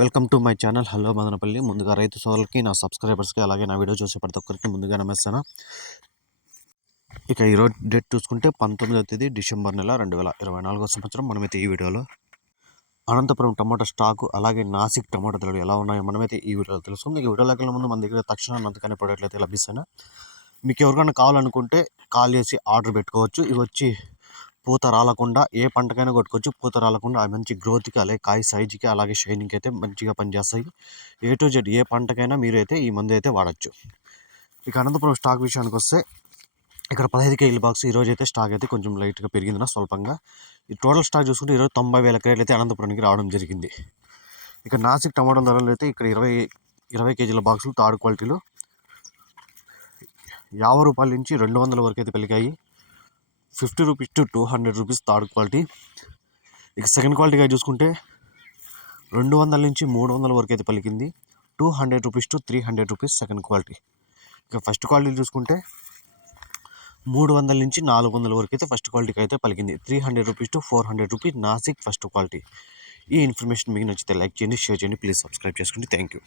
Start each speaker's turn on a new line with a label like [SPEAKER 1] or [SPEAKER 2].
[SPEAKER 1] Welcome to my channel. Hello Madanapalle. ముందుగా రైతు సోదరులకి నా సబ్స్క్రైబర్స్కి అలాగే నా వీడియో చూసే ప్రతి ఒక్కరికి ముందుగా నమస్తాను ఇక ఈరోజు డేట్ చూసుకుంటే పంతొమ్మిదవ తేదీ డిసెంబర్ నెల రెండు వేల ఇరవై నాలుగో సంవత్సరం. మనమైతే ఈ వీడియోలో అనంతపురం టమాటా స్టాకు అలాగే నాసిక్ టమాటా ధరలు ఎలా ఉన్నాయో మనమైతే ఈ వీడియోలో తెలుసుకుంది. ఈ వీడియోలోకి వెళ్ళిన ముందు మన దగ్గర తక్షణ అంతకనే ప్రోడక్ట్లు అయితే లభిస్తాయి? మీకు ఎవరికైనా కావాలనుకుంటే కాల్ చేసి ఆర్డర్ పెట్టుకోవచ్చు. ఇవి వచ్చి పూత రాలకుండా ఏ పంటకైనా కొట్టుకోవచ్చు పూత రాలకుండా అవి మంచి గ్రోత్కి అలాగే కాయ సైజుకి అలాగే షైనింగ్కి అయితే మంచిగా పనిచేస్తాయి. ఏ టు జెడ్ ఏ పంటకైనా మీరు అయితే ఈ మందు అయితే వాడచ్చు. ఇక అనంతపురం స్టాక్ విషయానికి వస్తే ఇక్కడ పదహైదు కేజీల బాక్స్ ఈరోజు అయితే స్టాక్ అయితే కొంచెం లైట్గా పెరిగింది స్వల్పంగా. ఈ టోటల్ స్టాక్ చూసుకుంటే ఈరోజు తొంభై వేల క్రేట్లు అయితే అనంతపురానికి రావడం జరిగింది. ఇక నాసిక్ టమాటాల ధరలు అయితే ఇక్కడ ఇరవై ఇరవై కేజీల బాక్సులు థర్డ్ క్వాలిటీలు యాభై రూపాయల నుంచి రెండు వందల వరకు అయితే పెరిగాయి. Fifty rupees to two hundred rupees third quality. ఇక సెకండ్ క్వాలిటీగా చూసుకుంటే రెండు వందల నుంచి మూడు వందల వరకు అయితే పలికింది. Two hundred rupees to three hundred rupees second quality. ఇక ఫస్ట్ క్వాలిటీ చూసుకుంటే మూడు వందల నుంచి నాలుగు వందల వరకు అయితే ఫస్ట్ క్వాలిటీకి అయితే పలికింది. Three hundred rupees to four hundred rupees Nashik first quality. ఈ ఇన్ఫర్మేషన్ మీకు నచ్చితే లైక్ చేయండి షేర్ చేయండి ప్లీజ్ సబ్స్క్రైబ్ చేసుకోండి థ్యాంక్ యూ.